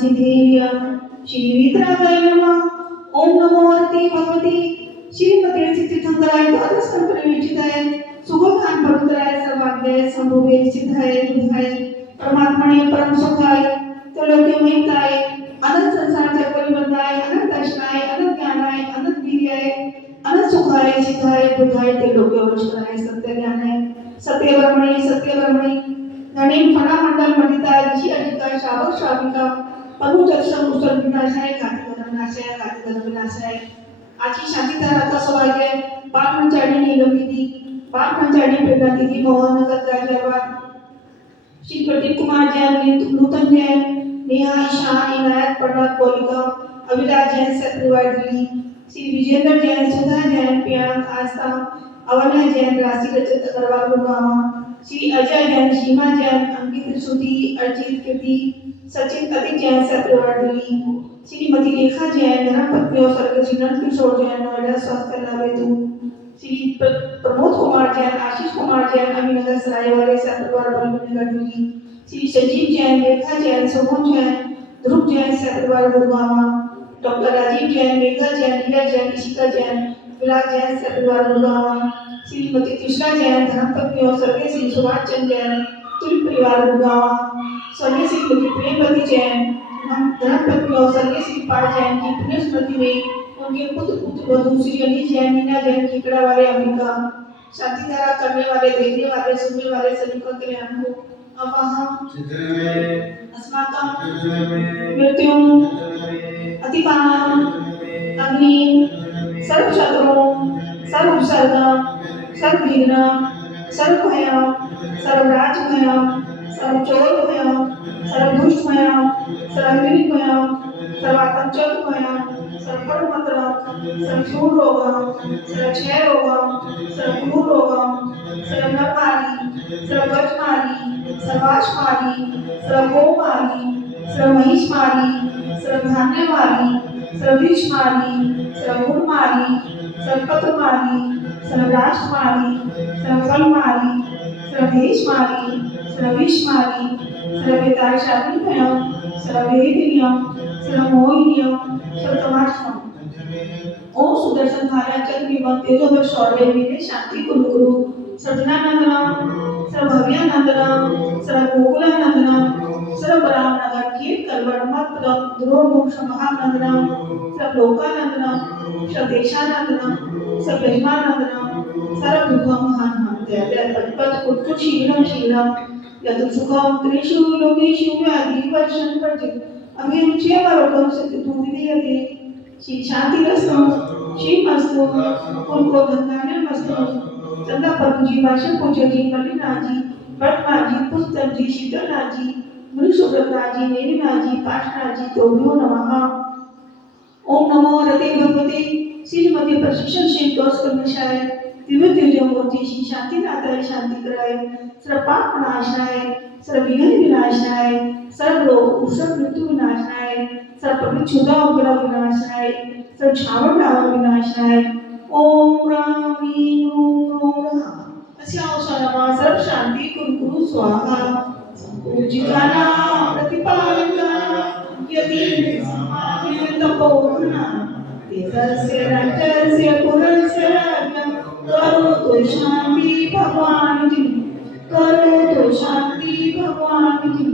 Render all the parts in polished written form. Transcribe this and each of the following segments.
सिद्धेय श्री विद्रागाय नमः। ओम नमो हरते भगवती श्रीमती सिद्धिशंकराय द्वादश संकल्प विचिताय सुगोखान पवित्राय सर्वाग्याय संभवे सिद्धाय बुधाय परमात्मने परम सुखाय त्रिलोक्य महिताय अनंत संसारच्या परिबंधाय अनंत दर्शनाय अनंत ज्ञानाय अनंत वीर्याय अनंत सुखाय सिद्धाय बुधाय त्रिलोक्य वैश्वराय सत्य ज्ञानाय सत्य ब्रह्मणी गणेश फणा मंडल मंडिताय ऋषि अधिका श्रावक श्राविका परुचक्षम मुसल विनाशाय घाती विनाशाय आजची शांतीधाराचा सौभाग्य पाच पंचायती नीलमगिरी पाच पंचायती प्रेरणातिथी मोहनगर गाजियाबाद श्री प्रदीप कुमार जैन नूतन जैन नेहा ईशान इनायत प्रणात गोलिका अविराज जैन सत्रिवार दिल्ली श्री विजेंद्र जैन सुधा जैन प्रियांक आस्था अवन्या जैन राशि रचित अग्रवाल गुरुगामा श्री अजय जैन सीमा जैन अंकित श्रुति अर्जित कीर्ति सचिन अतिक जैन सत्रिवार दिल्ली श्रीमती रेखा जैन धर्मपत्नी और स्वर्गीय नंद किशोर जैन नोएडा स्वास्थ्य लाभ हेतु श्री प्रमोद कुमार जैन आशीष कुमार जैन अमीनगर सराय वाले सतवार बलवनगर दिल्ली श्री संजीव जैन रेखा जैन सोहम जैन ध्रुव जैन सतवार गुरुगामा डॉक्टर राजीव जैन रेखा जैन लीला जैन ईशिका जैन विलास जैन सतवार गुरुगामा श्रीमती कृष्णा जैन धर्मपत्नी और स्वर्गीय श्री सुभाष चंद्र जैन तुल परिवार गुरुगामा स्वर्गीय श्रीमती प्रेमवती जैन हम धर्मपत्नी और स्वर्गीय श्री पाल जैन की पुण्य स्मृति में उनके पुत्र वधु श्री अनिल जैन मीना जैन केकड़ा वाले अमेरिका शांतिधारा करने वाले देखने वाले सुनने वाले सभी का कल्याण हो। अपाहम अस्माकं मृत्युं अतिकामं अग्निं सर्व शत्रुं सर्व उपसर्गं सर्व विघ्नं सर्व भयं सर्व राजभयं सर्व चोर भयं सर्व दुष्ट भयं सर्व विघ्न भयं सर्व आतंक भयं सर्वमंत्रम सर्वशूरोगम सर्वक्षयरोगम सर्वभूरोगम सर्वनरमाली सर्वगजमाली सर्वाश्माली सर्वगोमाली सर्वमहिषमाली सर्वधान्यमाली सर्वविषमाली सर्वगुणमाली सर्वपत्रमाली सर्वराष्ट्रमाली सर्वफलमाली सर्वदेशमाली सर्वविषमाली सर्ववेताशाली भयं सर्ववेदिनियम सर्वमोहिनियम सर्वतमाशम। ओम सुदर्शन धारा चक्र विमल तेजोवर शौर्य वीर शांति कुरु सजनानंदनम सर्वभव्यानंदनम सर्वगोकुलानंदनम सर्वरामनगर कीर्त कलवड़ मत द्रोह मोक्ष महानंदनम सर्वलोकानंदनम सर्वदेशानंदनम सर्वयजमानंदनम सर्वदुःखम महानंदम पटपट कुटकुट शीघ्रम यदुसुखम त्रिषु लोकेषु व्याधि वर्षं वर्जित अभिरुच्य परकम सत्यतुमिदयते श्री शांति रस्तम श्री मस्तु उनको धन्यवाद मस्तु चंदा प्रभु जी भाषण पूज्य जी मलिना जी भटमा जी पुस्तक जी शीतलना जी मृषुव्रता जी नेमिना जी पाठना जी तोभ्यो नमः। ओम नमो रते भगवते श्रीमती प्रशिक्षण श्री दोषकर्मशाय दिव्य तेजोमूर्ति श्री शांतिनाथाय शांति कराय सर्वपाप नाशनाय सर्वविघ्न विनाशनाय सर्वरोग उषद मृत्यु विनाशनाय सर्वपविच्छुदा उपग्रह विनाशनाय सर्वछावट डावर विनाशनाय ओम रामी ओम राम अस्यावसानमा सर्व शांति कुरु स्वाहा पूजिताना प्रतिपालना यति समान्य तपोधना तेजस्य राज्यस्य पुरस्य राज्यं करोतु शांति भगवान जी करोतु शांति भगवान जी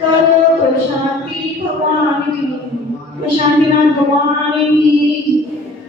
करोतु शांति भगवान की शांतिनाथ भगवान की